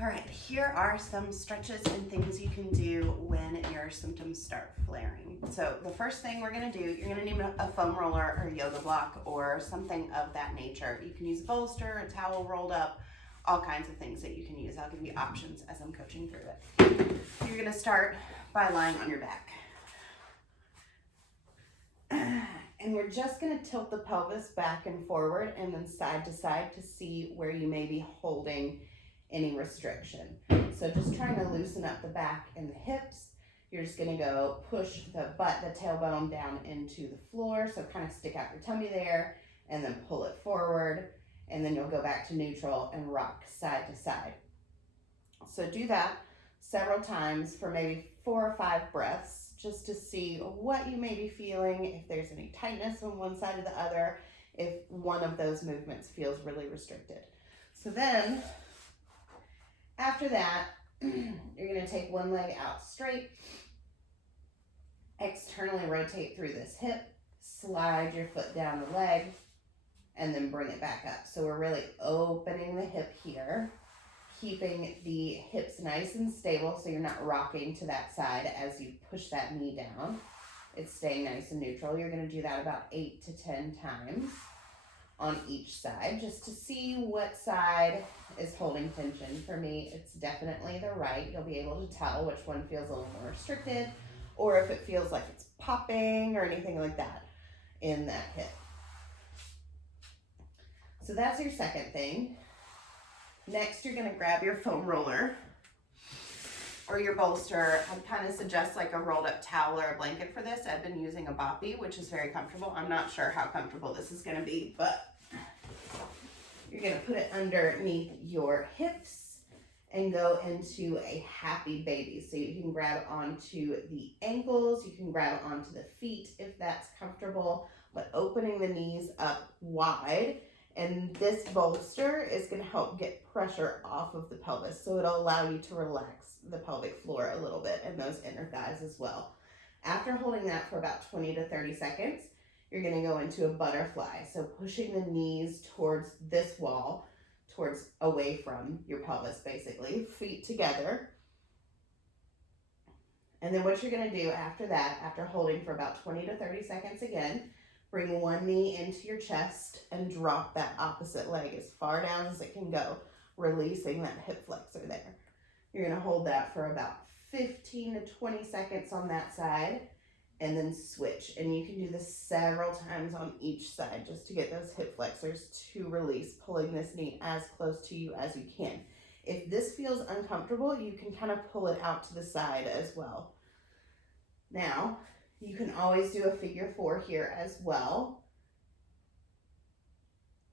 All right, here are some stretches and things you can do when your symptoms start flaring. So the first thing we're gonna do, you're gonna need a foam roller or yoga block or something of that nature. You can use a bolster, a towel rolled up, all kinds of things that you can use. I'll give you options as I'm coaching through it. You're gonna start by lying on your back. And we're just gonna tilt the pelvis back and forward and then side to side to see where you may be holding any restriction. So just trying to loosen up the back and the hips. You're just gonna go push the butt, the tailbone down into the floor. So kind of stick out your tummy there and then pull it forward. And then you'll go back to neutral and rock side to side. So do that several times for maybe 4 or 5 breaths just to see what you may be feeling, if there's any tightness on one side or the other, if one of those movements feels really restricted. So then, after that, you're gonna take one leg out straight, externally rotate through this hip, slide your foot down the leg, and then bring it back up. So we're really opening the hip here, keeping the hips nice and stable so you're not rocking to that side as you push that knee down. It's staying nice and neutral. You're gonna do that about 8 to 10 times on each side just to see what side is holding tension. For me, it's definitely the right. You'll be able to tell which one feels a little more restricted or if it feels like it's popping or anything like that in that hip. So that's your second thing. Next, you're gonna grab your foam roller or your bolster. I'd kind of suggest like a rolled up towel or a blanket for this. I've been using a boppy, which is very comfortable. I'm not sure how comfortable this is gonna be, but you're gonna put it underneath your hips and go into a happy baby. So you can grab onto the ankles, you can grab onto the feet if that's comfortable, but opening the knees up wide. And this bolster is gonna help get pressure off of the pelvis. So it'll allow you to relax the pelvic floor a little bit and those inner thighs as well. After holding that for about 20 to 30 seconds, you're gonna go into a butterfly. So pushing the knees towards this wall, towards away from your pelvis basically, feet together. And then what you're gonna do after that, after holding for about 20 to 30 seconds again, bring one knee into your chest and drop that opposite leg as far down as it can go, releasing that hip flexor there. You're gonna hold that for about 15 to 20 seconds on that side and then switch. And you can do this several times on each side just to get those hip flexors to release, pulling this knee as close to you as you can. If this feels uncomfortable, you can kind of pull it out to the side as well. Now, you can always do a figure 4 here as well,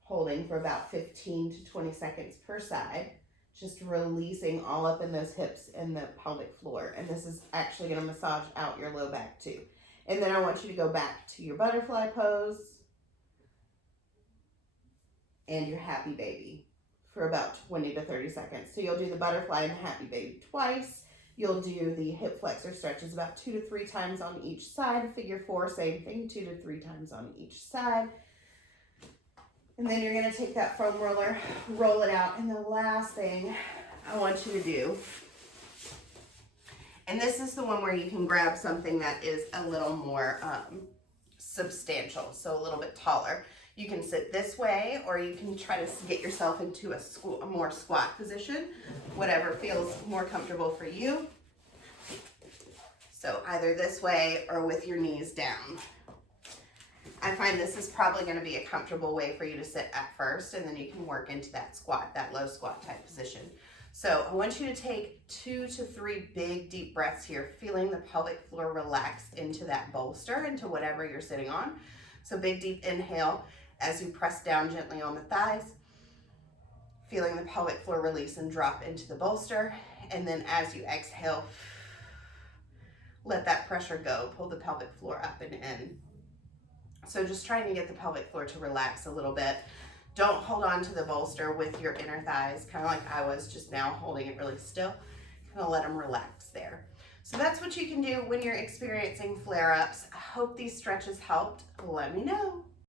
holding for about 15 to 20 seconds per side, just releasing all up in those hips and the pelvic floor. And this is actually gonna massage out your low back too. And then I want you to go back to your butterfly pose and your happy baby for about 20 to 30 seconds. So you'll do the butterfly and the happy baby twice. You'll do the hip flexor stretches about 2 to 3 times on each side. Figure 4, same thing, 2 to 3 times on each side. And then you're gonna take that foam roller, roll it out. And the last thing I want you to do, and this is the one where you can grab something that is a little more substantial, so a little bit taller. You can sit this way, or you can try to get yourself into a more squat position, whatever feels more comfortable for you. So either this way or with your knees down. I find this is probably gonna be a comfortable way for you to sit at first, and then you can work into that squat, that low squat type position. So I want you to take 2 to 3 big deep breaths here, feeling the pelvic floor relax into that bolster, into whatever you're sitting on. So big deep inhale as you press down gently on the thighs, feeling the pelvic floor release and drop into the bolster. And then as you exhale, let that pressure go, pull the pelvic floor up and in. So just trying to get the pelvic floor to relax a little bit. Don't hold on to the bolster with your inner thighs, kind of like I was just now, holding it really still. Kind of let them relax there. So that's what you can do when you're experiencing flare-ups. I hope these stretches helped. Let me know.